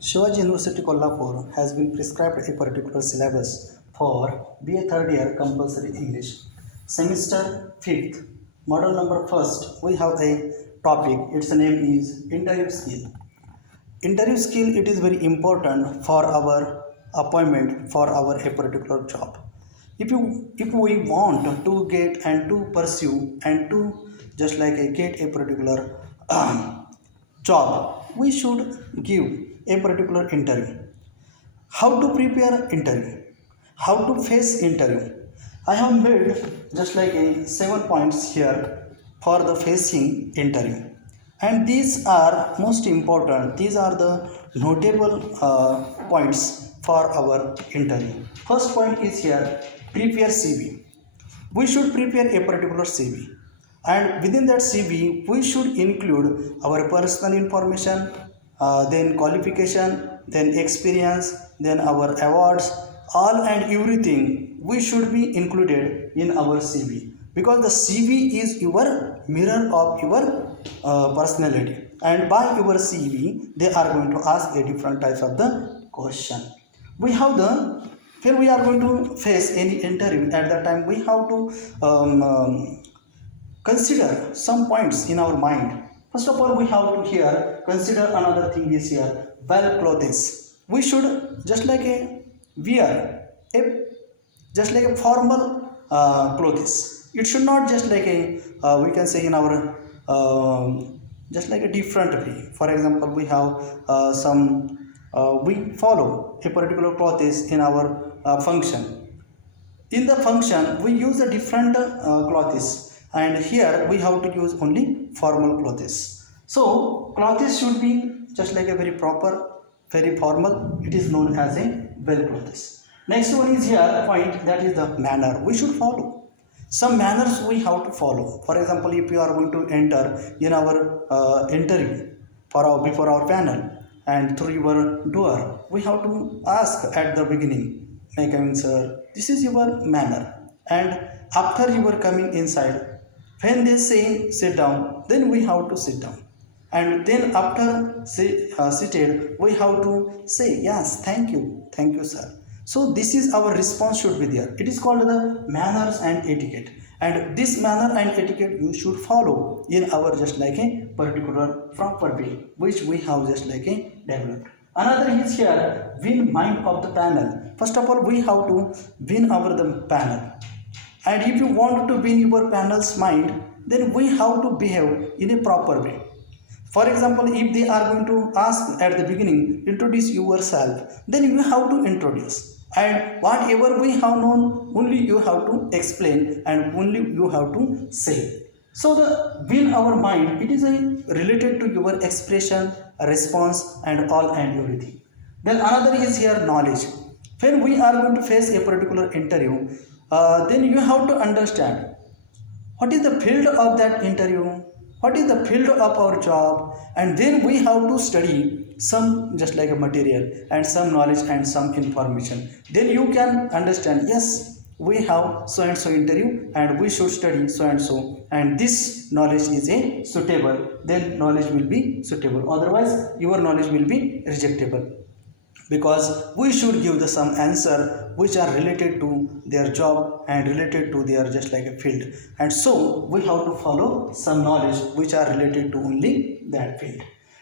Shivaji University Kolhapur has been prescribed a particular syllabus for B.A. third year compulsory English. Semester 5th, model number 1st, we have a topic, its name is interview skill. Interview skill, it is very important for our appointment for our a particular job. If we want to get and to pursue and to just like a get a particular job, we should give a particular interview. How to prepare interview, how to face interview. I have made just like a 7 points here for the facing interview, and these are most important, these are the notable points for our interview. First point is here, prepare CV. We should prepare a particular CV, and within that CV we should include our personal information, then qualification, then experience, then our awards, all and everything we should be included in our CV, because the CV is your mirror of your personality, and by your CV they are going to ask a different types of the question. We have the, when we are going to face any interview, at that time we have to consider some points in our mind. First of all, we have to here consider another thing is here, well clothes. We should just like a wear a just like a formal clothes. It should not just like a we can say in our just like a different way. For example, we have some we follow a particular clothes in our function. In the function we use a different clothes, and here we have to use only formal clothes. So clothes should be just like a very proper, very formal, it is known as a well clothes. Next one is here point, that is the manner we should follow. Some manners we have to follow. For example, if you are going to enter in our interview for our before our panel, and through your door we have to ask at the beginning, may I come in, sir? This is your manner. And after you are coming inside, when they say sit down, then we have to sit down. And then after seated, we have to say yes, thank you, sir. So this is our response should be there. It is called the manners and etiquette. And this manner and etiquette you should follow in our just like a particular proper way, which we have just like a developed. Another is here, win mind of the panel. First of all, we have to win our the panel. And if you want to win your panel's mind, then we have to behave in a proper way. For example, if they are going to ask at the beginning, introduce yourself, then you have to introduce, and whatever we have known, only you have to explain and only you have to say. So the win our mind, it is a related to your expression, response, and all and everything. Then another is here knowledge. When we are going to face a particular interview, then you have to understand what is the field of that interview, what is the field of our job, and then we have to study some just like a material and some knowledge and some information. Then you can understand, yes, we have so and so interview and we should study so and so, and this knowledge is a suitable, then knowledge will be suitable, otherwise your knowledge will be rejectable, because we should give the some answer which are related to their job and related to their just like a field. And so we have to follow some knowledge which are related to only that field.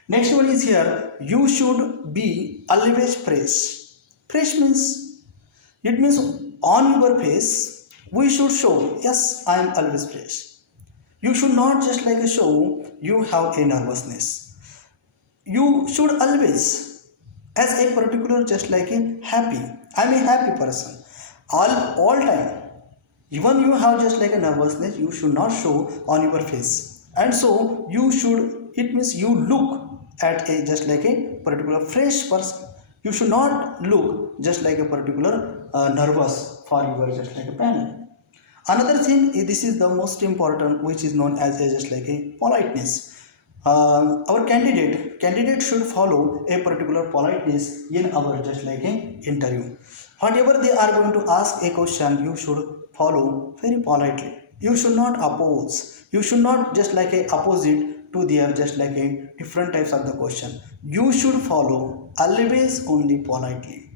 Next one is here, you should be always fresh. Fresh means, it means on your face we should show, yes, I am always fresh. You should not just like a show you have a nervousness. You should always as a particular just like a happy, I'm a happy person all time. Even you have just like a nervousness, you should not show on your face. And so you should, it means you look at a just like a particular fresh person. You should not look just like a particular nervous for your just like a panel. Another thing, this is the most important, which is known as a just like a politeness. Our candidate should follow a particular politeness in our just like a interview. Whatever they are going to ask a question, you should follow very politely. You should not oppose, you should not just like a opposite to there just like a different types of the question. You should follow always only politely.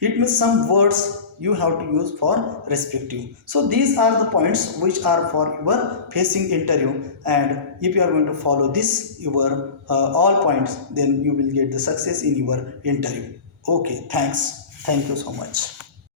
It means some words you have to use for respective. So these are the points which are for your facing interview, and if you are going to follow this your all points, then you will get the success in your interview. Okay, thanks. Thank you so much.